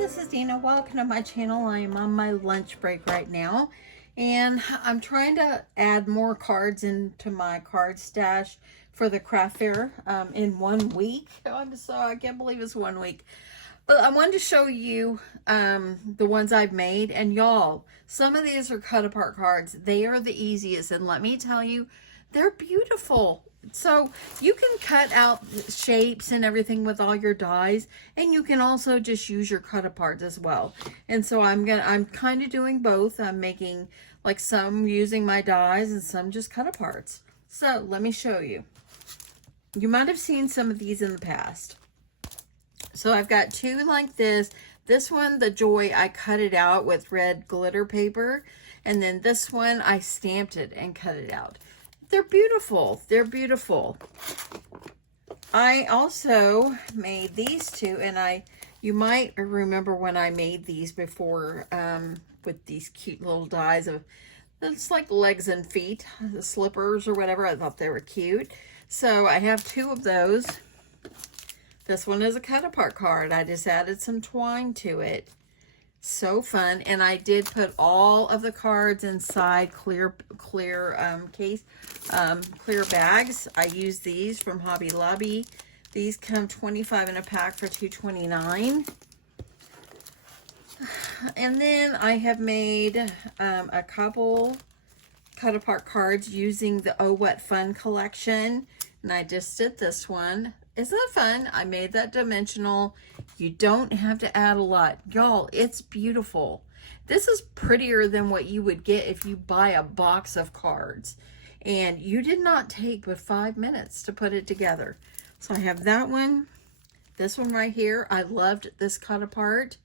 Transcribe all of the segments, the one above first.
this is Deanna. Welcome to my channel. I am on my lunch break right now, and I'm trying to add more cards into my card stash for the craft fair in 1 week. I can't believe it's 1 week. But I wanted to show you the ones I've made, and y'all, some of these are cut apart cards. They are the easiest, and let me tell you, they're beautiful. So you can cut out shapes and everything with all your dies, and you can also just use your cut aparts as well. And so I'm kind of doing both. I'm making like some using my dies and some just cut aparts. So let me show you. You might have seen some of these in the past. So I've got two like this. This one, the Joy, I cut it out with red glitter paper, and then this one I stamped it and cut it out. They're beautiful. They're beautiful. I also made these two, and you might remember when I made these before with these cute little dies of, it's like legs and feet, the slippers or whatever. I thought they were cute. So I have two of those. This one is a cut apart card. I just added some twine to it. So fun. And I did put all of the cards inside clear bags. I use these from Hobby Lobby. These come 25 in a pack for $2.29. And then I have made a couple cut apart cards using the Oh What Fun collection. And I just did this one. Isn't that fun? I made that dimensional. You don't have to add a lot. Y'all, it's beautiful. This is prettier than what you would get if you buy a box of cards. And you did not take but 5 minutes to put it together. So I have that one. This one right here. I loved this cut apart.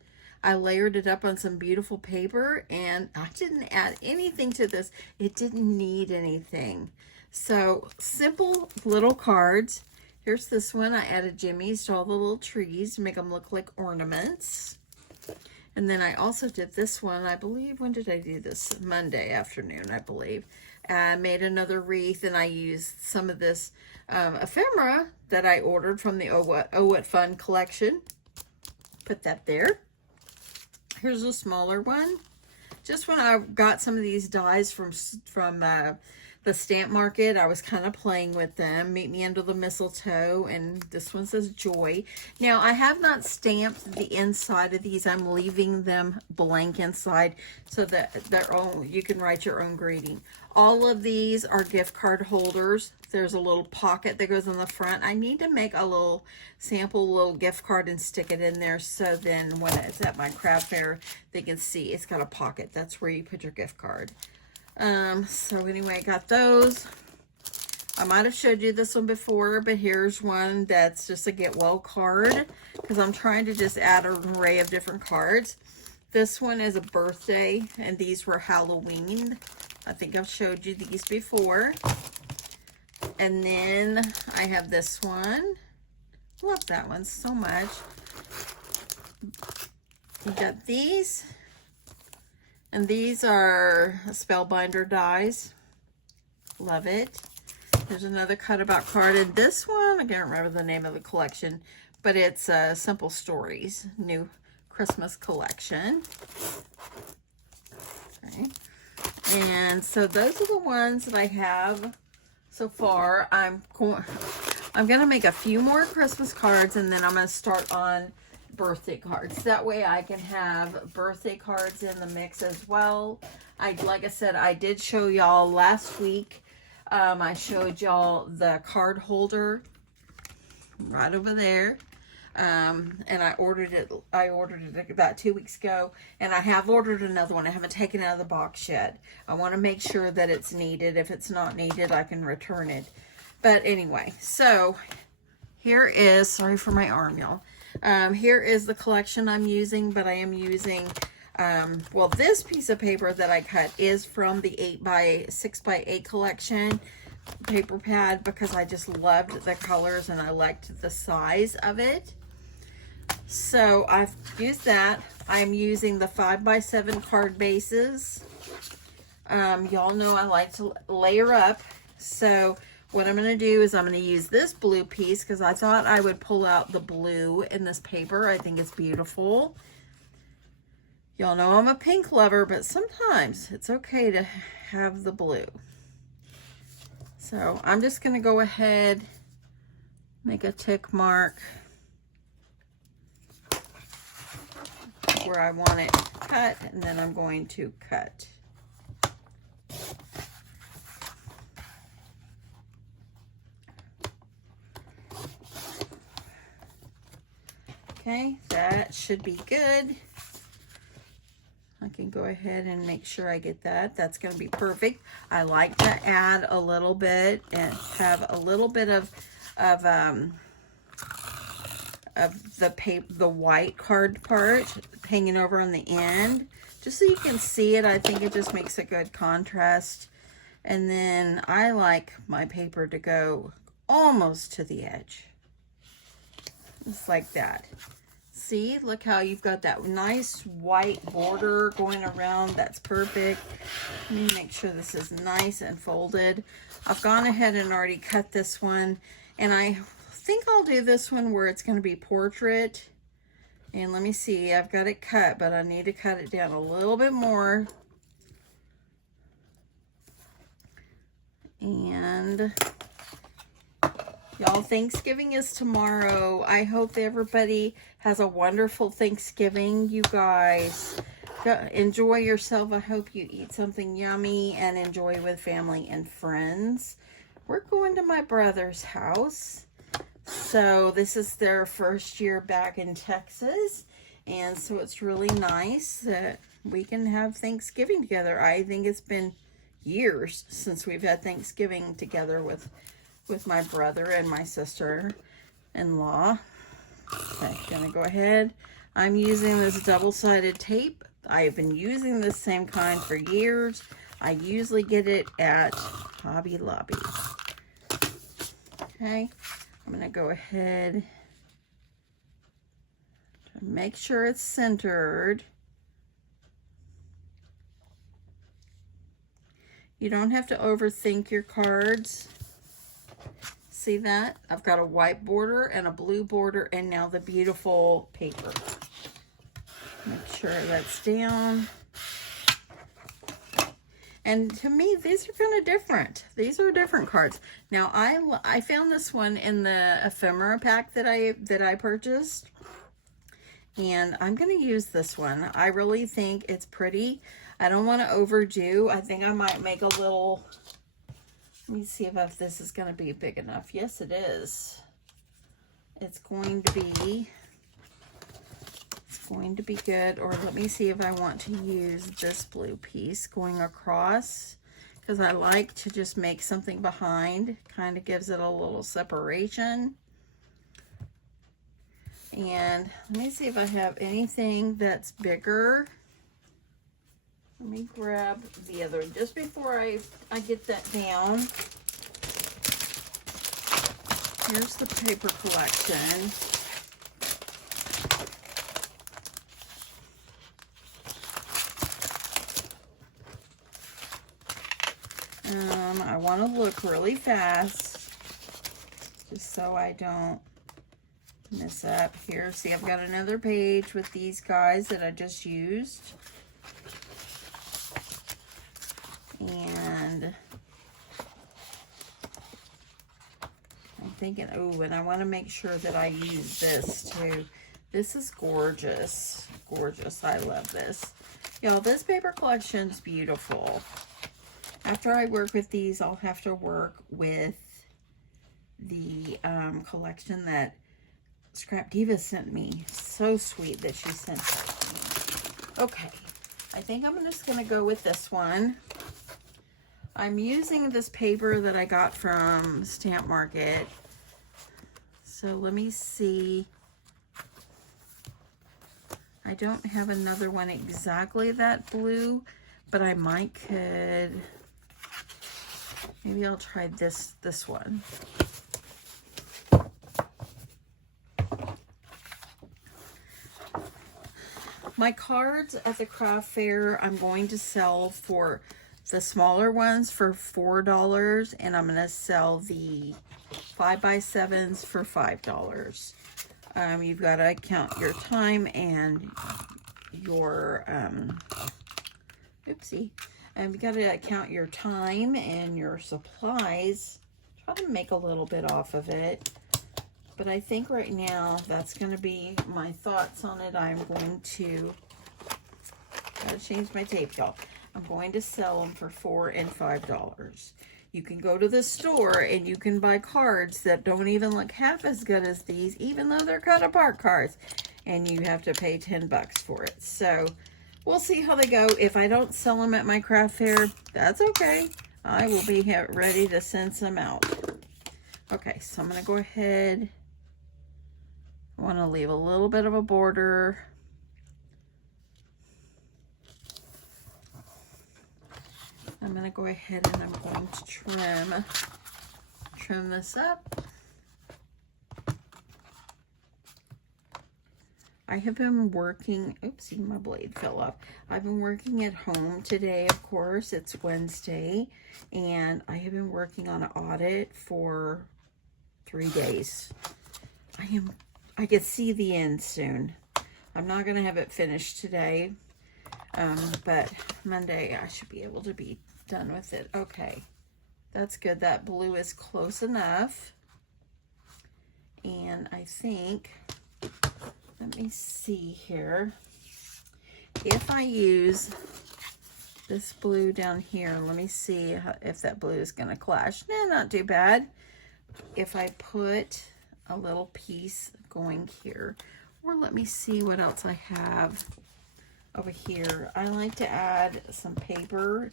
I layered it up on some beautiful paper, and I didn't add anything to this. It didn't need anything. So simple little cards. Here's this one. I added jimmies to all the little trees to make them look like ornaments. And then I also did this one, I believe, when did I do this? Monday afternoon, I believe. I made another wreath, and I used some of this ephemera that I ordered from the Oh What Fun collection. Put that there. Here's a smaller one. Just when I got some of these dies from the stamp market, I was kind of playing with them. Meet Me Under the Mistletoe, and this one says Joy. Now, I have not stamped the inside of these. I'm leaving them blank inside so that you can write your own greeting. All of these are gift card holders. There's a little pocket that goes on the front. I need to make a little sample little gift card and stick it in there, so then when it's at my craft fair, they can see it's got a pocket. That's where you put your gift card. So anyway, I got those. I might have showed you this one before, but here's one that's just a get well card, because I'm trying to just add an array of different cards. This one is a birthday, and these were Halloween. I think I've showed you these before. And then I have this one. Love that one so much. You got these. And these are Spellbinder dies. Love it. There's another cut about card. And this one, I can't remember the name of the collection, but it's Simple Stories, new Christmas collection. Okay. And so those are the ones that I have so far. I'm going to make a few more Christmas cards, and then I'm going to start on birthday cards. That way I can have birthday cards in the mix as well. Like I said, I did show y'all last week. I showed y'all the card holder right over there. And I ordered it about 2 weeks ago, and I have ordered another one. I haven't taken it out of the box yet. I want to make sure that it's needed. If it's not needed, I can return it. But anyway, so here is, sorry for my arm, y'all. Here is the collection I'm using, but I am using, well, this piece of paper that I cut is from the 6x8 collection paper pad, because I just loved the colors and I liked the size of it. So I've used that. I'm using the 5x7 card bases. Y'all know I like to layer up. So what I'm going to do is I'm going to use this blue piece, because I thought I would pull out the blue in this paper. I think it's beautiful. Y'all know I'm a pink lover, but sometimes it's okay to have the blue. So I'm just going to go ahead, make a tick mark where I want it cut, and then I'm going to cut. Okay, that should be good. I can go ahead and make sure I get that. That's going to be perfect. I like to add a little bit and have a little bit of the paper, the white card part hanging over on the end, just so you can see it. I think it just makes a good contrast. And then I like my paper to go almost to the edge. Just like that. See, look how you've got that nice white border going around. That's perfect. Let me make sure this is nice and folded. I've gone ahead and already cut this one, and I think I'll do this one where it's going to be portrait. And let me see, I've got it cut, but I need to cut it down a little bit more. And y'all, Thanksgiving is tomorrow. I hope everybody has a wonderful Thanksgiving. You guys enjoy yourself. I hope you eat something yummy and enjoy with family and friends. We're going to my brother's house. So this is their first year back in Texas. And so it's really nice that we can have Thanksgiving together. I think it's been years since we've had Thanksgiving together with my brother and my sister-in-law. Okay, gonna go ahead. I'm using this double-sided tape. I've been using this same kind for years. I usually get it at Hobby Lobby. Okay, I'm gonna go ahead to make sure it's centered. You don't have to overthink your cards. See that? I've got a white border and a blue border, and now the beautiful paper. Make sure that's down. And to me, these are kind of different. These are different cards. Now, I found this one in the ephemera pack that I purchased, and I'm going to use this one. I really think it's pretty. I don't want to overdo. I think I might make a little. Let me see if this is going to be big enough. Yes, it is. It's going to be good. Or let me see if I want to use this blue piece going across, because I like to just make something behind. Kind of gives it a little separation. And let me see if I have anything that's bigger. Let me grab the other, just before I get that down. Here's the paper collection. I want to look really fast, just so I don't mess up here. See, I've got another page with these guys that I just used. And I'm thinking, oh, and I want to make sure that I use this too. This is gorgeous. Gorgeous. I love this. Y'all, this paper collection is beautiful. After I work with these, I'll have to work with the collection that Scrap Diva sent me. So sweet that she sent that to me. Okay. I think I'm just going to go with this one. I'm using this paper that I got from Stamp Market. So let me see. I don't have another one exactly that blue, but I could. Maybe I'll try this one. My cards at the craft fair, I'm going to sell for the smaller ones for $4, and I'm going to sell the 5x7s for $5. You've got to count your time and your, oopsie, you got to count your time and your supplies. Try to make a little bit off of it. But I think right now that's going to be my thoughts on it. I'm going to, gotta change my tape, y'all. I'm going to sell them for $4 and $5. You can go to the store and you can buy cards that don't even look half as good as these, even though they're cut apart cards. And you have to pay 10 bucks for it. So we'll see how they go. If I don't sell them at my craft fair, that's okay. I will be ready to send some out. Okay, so I'm going to go ahead. I want to leave a little bit of a border. I'm going to go ahead and I'm going to trim this up. I have been working, oopsie, my blade fell off. I've been working at home today, of course. It's Wednesday, and I have been working on an audit for 3 days. I could see the end soon. I'm not going to have it finished today, but Monday I should be able to be done with it. Okay, that's good. That blue is close enough. And I think, let me see here. If I use this blue down here, let me see if that blue is going to clash. No, not too bad. If I put a little piece going here, or let me see what else I have over here. I like to add some paper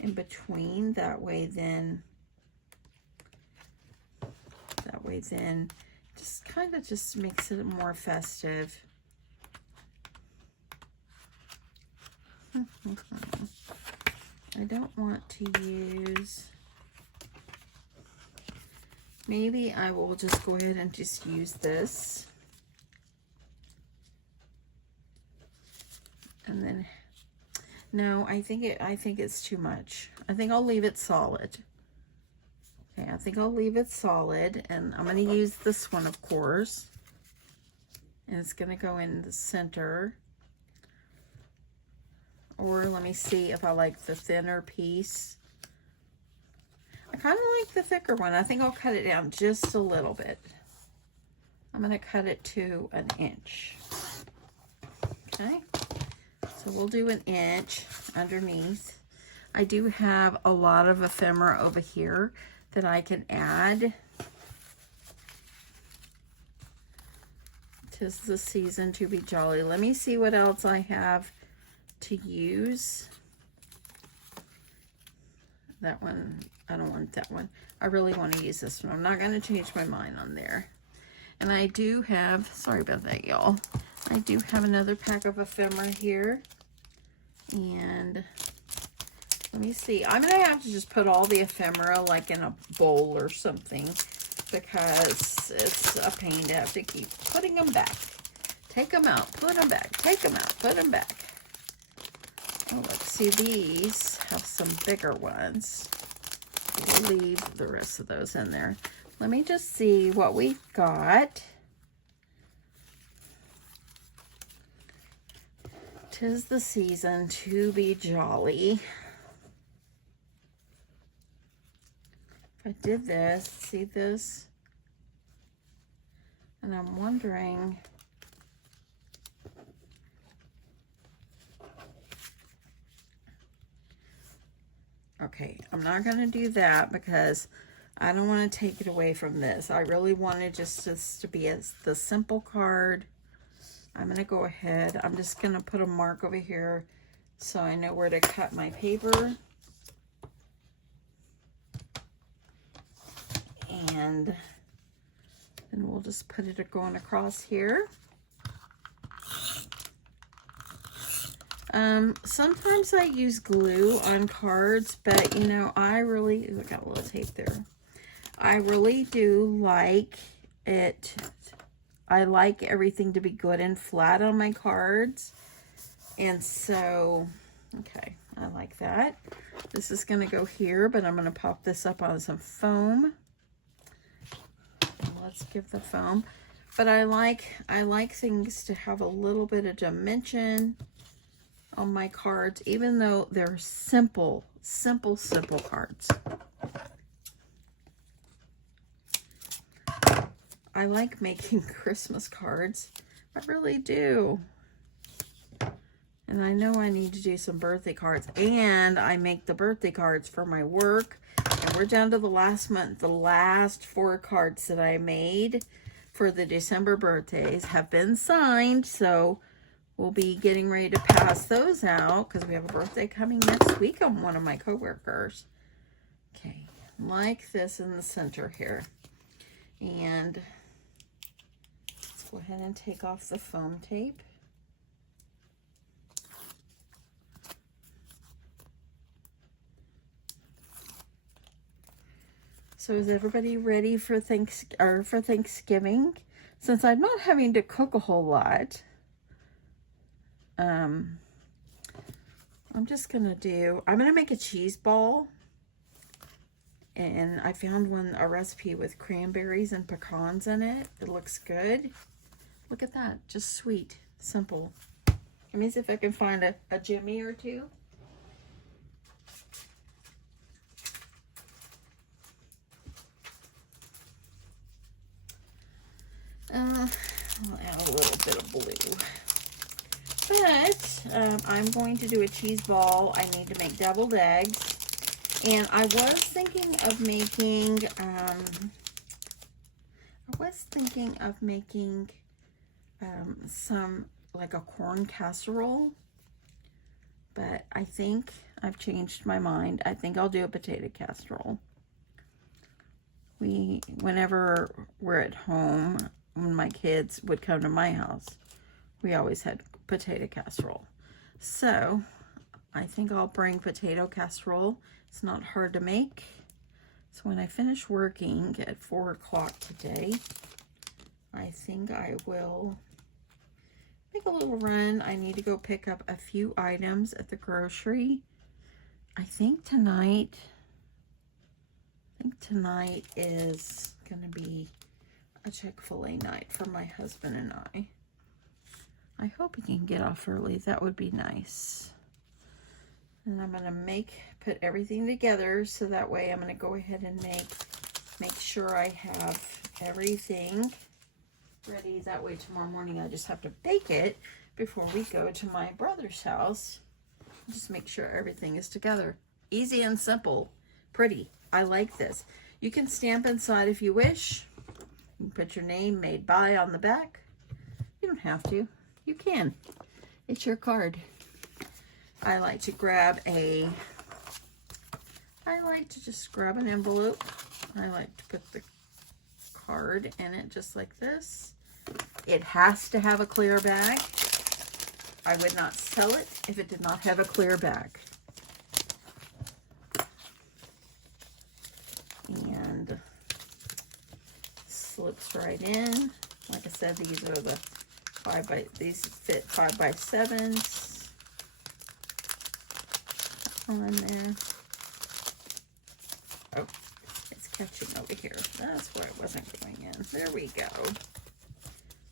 in between, that way then just kind of just makes it more festive. I don't want to use, maybe I will just go ahead and just use this. And then, no, I think it's too much. I think I'll leave it solid. Okay, I think I'll leave it solid, and I'm going to use this one, of course. And it's going to go in the center. Or let me see if I like the thinner piece. I kind of like the thicker one. I think I'll cut it down just a little bit. I'm going to cut it to 1 inch. Okay. So we'll do 1 inch underneath. I do have a lot of ephemera over here that I can add. 'Tis the season to be jolly. Let me see what else I have to use. That one, I don't want that one. I really want to use this one. I'm not going to change my mind on there. And I do have, sorry about that, y'all. I do have another pack of ephemera here. And let me see. I'm going to have to just put all the ephemera like in a bowl or something, because it's a pain to have to keep putting them back. Take them out, put them back, take them out, put them back. Oh, let's see. These have some bigger ones. We'll leave the rest of those in there. Let me just see what we've got. 'Tis the season to be jolly. If I did this, see this? And I'm wondering, okay, I'm not going to do that because I don't want to take it away from this. I really wanted just this to be the simple card. I'm going to go ahead. I'm just going to put a mark over here so I know where to cut my paper. And then we'll just put it going across here. Sometimes I use glue on cards, but you know, I got a little tape there. I really do like it. I like everything to be good and flat on my cards. And so, okay, I like that. This is going to go here, but I'm going to pop this up on some foam. Let's give the foam. But I like things to have a little bit of dimension. on my cards, even though they're simple cards. I like making Christmas cards. I really do. And I know I need to do some birthday cards. And I make the birthday cards for my work. And we're down to the last month. The last 4 cards that I made for the December birthdays have been signed. So we'll be getting ready to pass those out because we have a birthday coming next week on one of my coworkers. Okay, like this in the center here. And let's go ahead and take off the foam tape. So is everybody ready for Thanksgiving? Since I'm not having to cook a whole lot, I'm just gonna make a cheese ball. And I found a recipe with cranberries and pecans in it. It looks good. Look at that, just sweet, simple. Let me see if I can find a Jimmy or two. I'll add a little bit of blue. But I'm going to do a cheese ball. I need to make deviled eggs. And I was thinking of making, some, like a corn casserole. But I think I've changed my mind. I think I'll do a potato casserole. Whenever we're at home, when my kids would come to my house, we always had potato casserole. So I think I'll bring potato casserole. It's not hard to make. So when I finish working at 4 o'clock today, I think I will make a little run. I need to go pick up a few items at the grocery. I think tonight is going to be a Chick-fil-A night for my husband and I. I hope he can get off early. That would be nice. And I'm going to put everything together so that way I'm going to go ahead and make sure I have everything ready. That way tomorrow morning I just have to bake it before we go to my brother's house. Just make sure everything is together. Easy and simple. Pretty. I like this. You can stamp inside if you wish. You can put your name, made by, on the back. You don't have to. You can. It's your card. I like to just grab an envelope. I like to put the card in it just like this. It has to have a clear bag. I would not sell it if it did not have a clear bag. And slips right in. Like I said, these are the these fit 5x7s on there. Oh, it's catching over here. That's where it wasn't going in. There we go.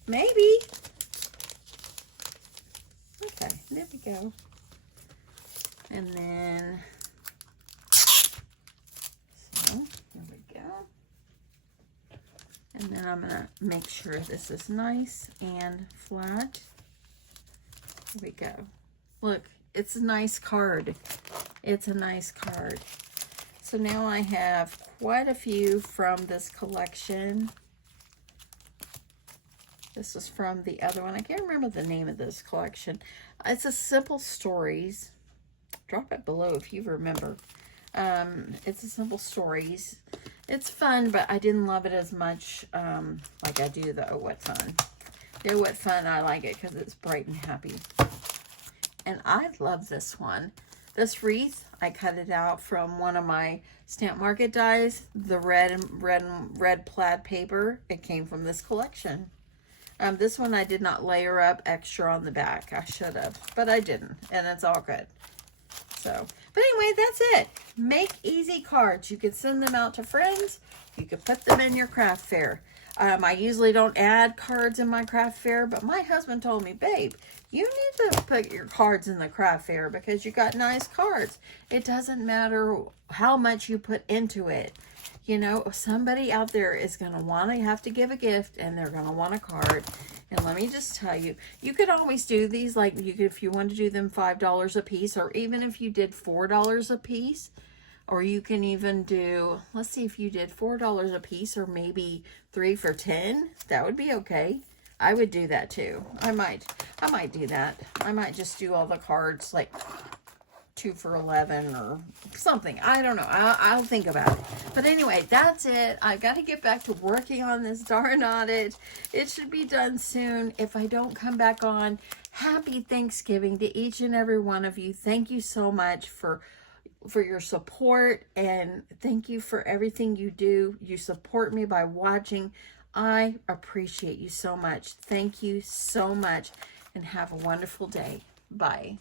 Maybe. Okay, there we go. And then, so, there we go. And then I'm going to make sure this is nice and flat. There we go. Look, it's a nice card. It's a nice card. So now I have quite a few from this collection. This is from the other one. I can't remember the name of this collection. It's a Simple Stories. Drop it below if you remember. It's a Simple Stories. It's fun, but I didn't love it as much like I do the Oh What Fun. The Oh What Fun, I like it because it's bright and happy. And I love this one. This wreath, I cut it out from one of my Stamp Market dies. The red plaid paper. It came from this collection. This one I did not layer up extra on the back. I should have, but I didn't, and it's all good. So, but anyway, that's it. Make easy cards. You could send them out to friends. You could put them in your craft fair. I usually don't add cards in my craft fair, but my husband told me, babe, you need to put your cards in the craft fair because you got nice cards. It doesn't matter how much you put into it. You know, somebody out there is going to want to have to give a gift, and they're going to want a card. And let me just tell you, you could always do these, like you could, if you want to do them $5 a piece, or even if you did $4 a piece, or you can even do, let's see, if you did $4 a piece, or maybe 3 for $10, that would be okay. I would do that too. I might do that. I might just do all the cards like 2 for $11 or something. I don't know. I'll think about it. But anyway, that's it. I got to get back to working on this darn audit. It should be done soon. If I don't come back on, happy Thanksgiving to each and every one of you. Thank you so much for your support, and thank you for everything you do. You support me by watching. I appreciate you so much. Thank you so much, and have a wonderful day. Bye.